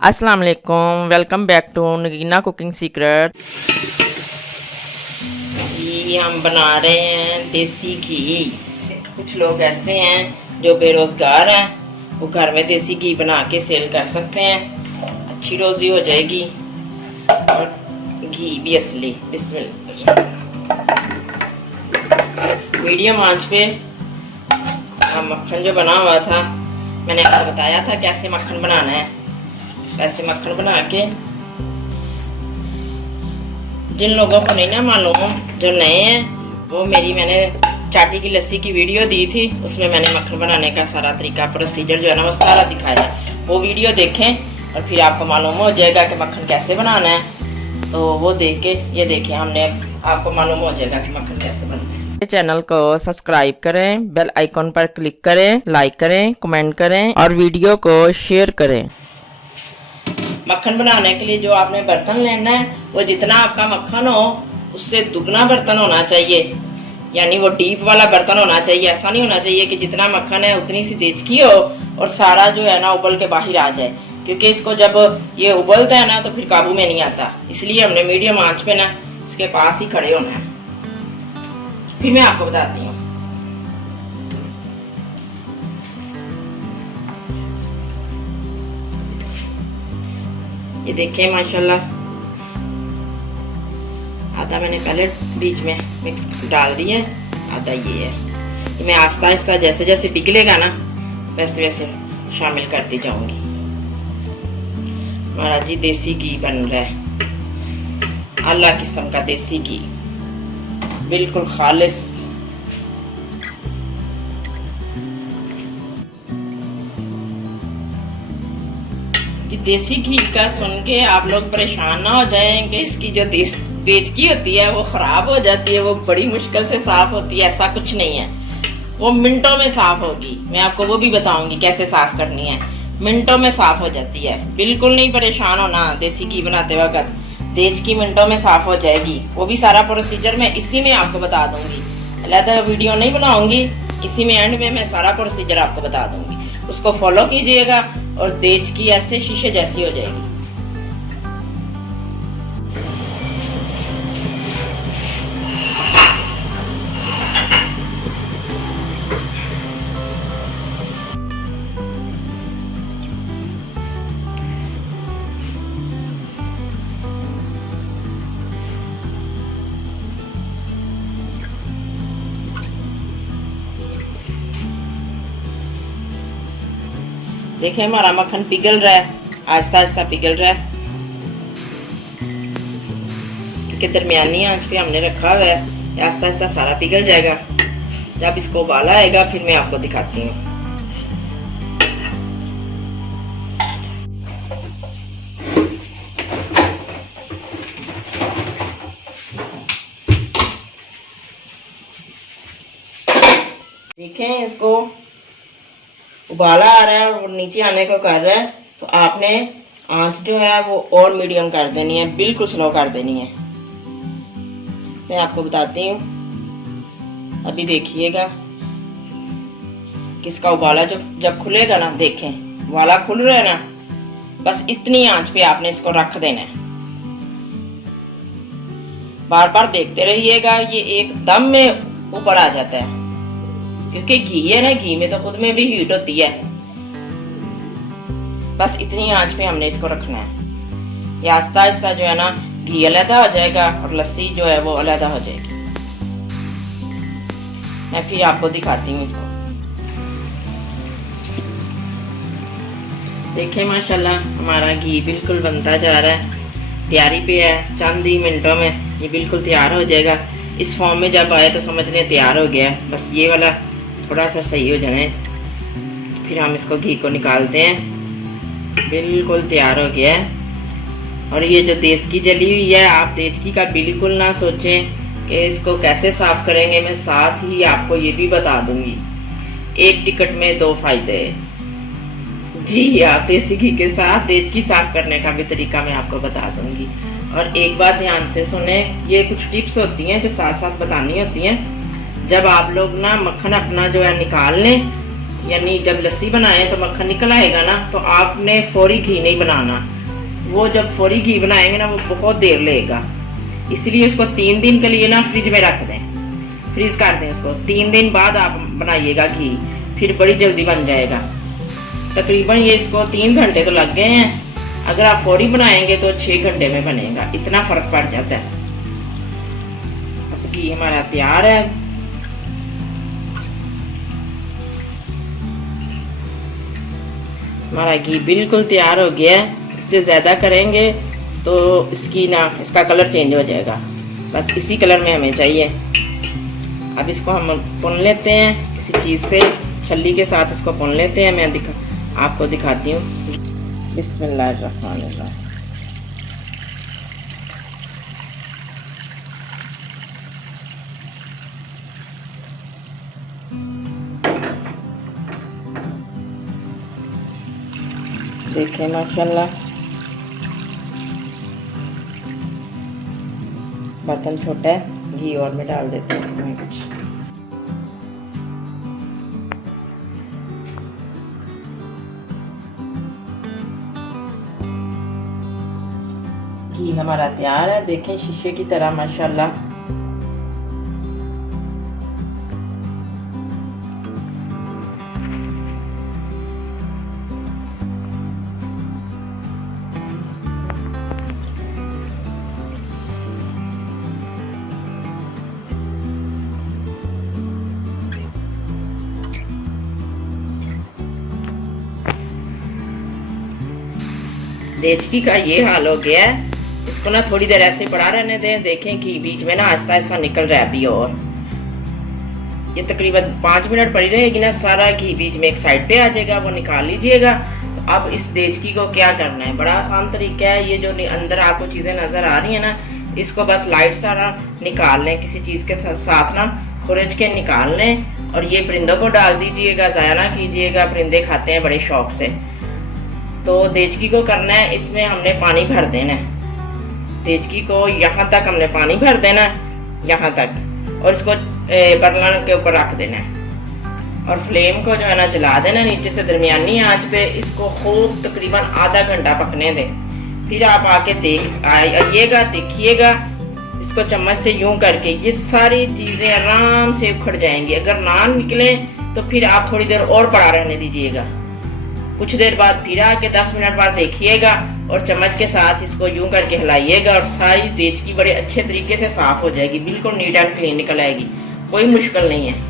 अस्सलाम वालेकुम, welcome back to Nagina cooking secret. जी हम बना रहे हैं देसी घी। कुछ लोग ऐसे हैं जो बेरोज़गार हैं, वो घर में देसी घी बना के सेल कर सकते हैं, अच्छी रोज़ी हो जाएगी और घी भी असली। बिस्मिल्लाह। मीडियम आंच पे मक्खन जो बना हुआ था, मैंने आपको बताया था कैसे मक्खन बनाना है। वैसे मक्खन बना के, जिन लोगों को नहीं ना मालूम, जो नए हैं, वो मैंने चाटी की लस्सी की वीडियो दी थी, उसमें मैंने मक्खन बनाने का सारा तरीका प्रोसीजर जो है ना वो सारा दिखाया है। वो वीडियो देखें और फिर आपको मालूम हो जाएगा कि मक्खन कैसे बनाना है। तो वो देख के ये देखें, हमने आपको मालूम हो जाएगा कि मक्खन कैसे बनना है। चैनल को सब्सक्राइब करें, बेल आइकॉन पर क्लिक करें, लाइक करें, कमेंट करें और वीडियो को शेयर करें। मक्खन बनाने के लिए जो आपने बर्तन लेना है, वो जितना आपका मक्खन हो उससे दुगना बर्तन होना चाहिए, यानी वो डीप वाला बर्तन होना चाहिए। ऐसा नहीं होना चाहिए कि जितना मक्खन है उतनी सी देचकी हो और सारा जो है ना उबल के बाहर आ जाए, क्योंकि इसको जब ये उबलता है ना तो फिर काबू में नहीं आता। इसलिए हमने मीडियम आंच पे ना इसके पास ही खड़े होना है। फिर मैं आपको बताती हूँ। ये देखें माशाल्लाह, आधा मैंने पहले बीच में मिक्स डाल दिए, आधा ये है। मैं आस्ता आस्ता जैसे जैसे पिघलेगा ना वैसे वैसे शामिल करती जाऊंगी। हमारा जी देसी घी बन रहा है, आला किस्म का देसी घी, बिल्कुल खालिस। देसी घी का सुन के आप लोग परेशान ना हो जाएं कि इसकी जो देचकी होती है वो खराब हो जाती है, वो बड़ी मुश्किल से साफ होती है। ऐसा कुछ नहीं है, वो मिनटों में साफ होगी। मैं आपको वो भी बताऊंगी कैसे साफ करनी है, मिनटों में साफ हो जाती है। बिल्कुल नहीं परेशान होना, देसी घी बनाते वक्त देचकी मिनटों में साफ हो जाएगी। वो भी सारा प्रोसीजर मैं इसी में आपको बता दूंगी, अलग वीडियो नहीं बनाऊंगी। इसी में एंड में मैं सारा प्रोसीजर आपको बता दूंगी, उसको फॉलो कीजिएगा और देचकी ऐसे शीशे जैसी हो जाएगी। देखिए हमारा मक्खन पिघल रहा है, आहिस्ता आहिस्ता पिघल रहा है, क्योंकि दरमियानी आंच पे हमने रखा हुआ है। आहिस्ता आहिस्ता सारा पिघल जाएगा। जब इसको उबाला आएगा फिर मैं आपको दिखाती हूँ। देखें, इसको उबाला आ रहा है और नीचे आने को कर रहा है, तो आपने आंच जो है वो और मीडियम कर देनी है, बिल्कुल स्लो कर देनी है। मैं आपको बताती हूँ, अभी देखिएगा किसका उबाला जब खुलेगा ना, देखें उबाला खुल रहा है ना, बस इतनी आंच पे आपने इसको रख देना है। बार बार देखते रहिएगा, ये एकदम में ऊपर आ जाता है, क्योंकि घी है ना, घी में तो खुद में भी हीट होती है। बस इतनी आंच पे हमने इसको रखना है। ये आहिस्ता आहिस्ता जो है ना घी अलग हो जाएगा और लस्सी जो है वो अलग हो जाएगी। मैं फिर आपको दिखाती हूँ इसको। देखें माशाल्लाह, हमारा घी बिल्कुल बनता जा रहा है, तैयारी पे है। चंद ही मिनटों में ये बिल्कुल तैयार हो जाएगा। इस फॉर्म में जब आए तो समझ लें तैयार हो गया। बस ये वाला थोड़ा सा सही हो जाए, फिर हम इसको घी को निकालते हैं। बिल्कुल तैयार हो गया है। और ये जो देचकी जली हुई है, आप देचकी का बिल्कुल ना सोचें कि इसको कैसे साफ करेंगे। मैं साथ ही आपको ये भी बता दूंगी, एक टिकट में दो फायदे। जी, आप देसी घी के साथ देचकी साफ करने का भी तरीका मैं आपको बता दूंगी। और एक बात ध्यान से सुने, ये कुछ टिप्स होती हैं जो साथ साथ बतानी होती हैं। जब आप लोग ना मक्खन अपना जो है निकाल लें, यानी जब लस्सी बनाएं तो मक्खन निकल आएगा ना, तो आपने फौरी घी नहीं बनाना। वो जब फौरी घी बनाएंगे ना वो बहुत देर लेगा, इसलिए उसको 3 दिन के लिए ना फ्रिज में रख दें, फ्रीज कर दें उसको। 3 दिन बाद आप बनाइएगा घी, फिर बड़ी जल्दी बन जाएगा। तकरीबन ये इसको 3 घंटे तो लग गए हैं, अगर आप फौरी बनाएंगे तो 6 घंटे में बनेगा, इतना फर्क पड़ जाता है। बस घी हमारा तैयार है। हमारा घी बिल्कुल तैयार हो गया है। इससे ज़्यादा करेंगे तो इसका कलर चेंज हो जाएगा, बस इसी कलर में हमें चाहिए। अब इसको हम भून लेते हैं किसी चीज़ से, छल्ली के साथ इसको भून लेते हैं। मैं आपको दिखाती हूँ। बिस्मिल्लाहिर्रहमानिर्रहीम। देखें माशाल्लाह, बर्तन छोटा है, घी और में डाल देते हैं इसमें कुछ। घी हमारा तैयार है, देखें शीशे की तरह माशाल्लाह। देचकी का ये हाल हो गया है। इसको ना थोड़ी देर ऐसे पड़ा रहने दें। देखें कि बीच में ना आहिस्ता आहिस्ता निकल रहा है अभी, और ये तकरीबन 5 मिनट पड़ी रहेगी ना, सारा घी बीच में एक साइड पे आ जाएगा, वो निकाल लीजिएगा। तो अब इस देचकी को क्या करना है, बड़ा आसान तरीका है। ये जो अंदर आपको चीजें नजर आ रही है ना, इसको बस लाइट सारा निकाल लें, किसी चीज के साथ ना खुरच के निकाल लें, और ये परिंदों को डाल दीजिएगा, ज़ाया ना कीजिएगा, परिंदे खाते हैं बड़े शौक से। तो देचकी को करना है, इसमें हमने पानी भर देना है। देचकी को यहाँ तक हमने पानी भर देना है, यहाँ तक, और इसको बर्नर के ऊपर रख देना है, और फ्लेम को जो है ना जला देना नीचे से दरमियानी आंच पे। इसको खूब तकरीबन आधा घंटा पकने दें। फिर आप आके आइएगा, देखिएगा, इसको चम्मच से यूं करके ये सारी चीजें आराम से उखड़ जाएंगी। अगर ना निकले तो फिर आप थोड़ी देर और पड़ा रहने दीजिएगा। कुछ देर बाद फिर आके 10 मिनट बाद देखिएगा, और चम्मच के साथ इसको यूं करके हिलाइएगा, और सारी देचकी बड़े अच्छे तरीके से साफ हो जाएगी, बिल्कुल नीट एंड क्लीन निकल आएगी। कोई मुश्किल नहीं है।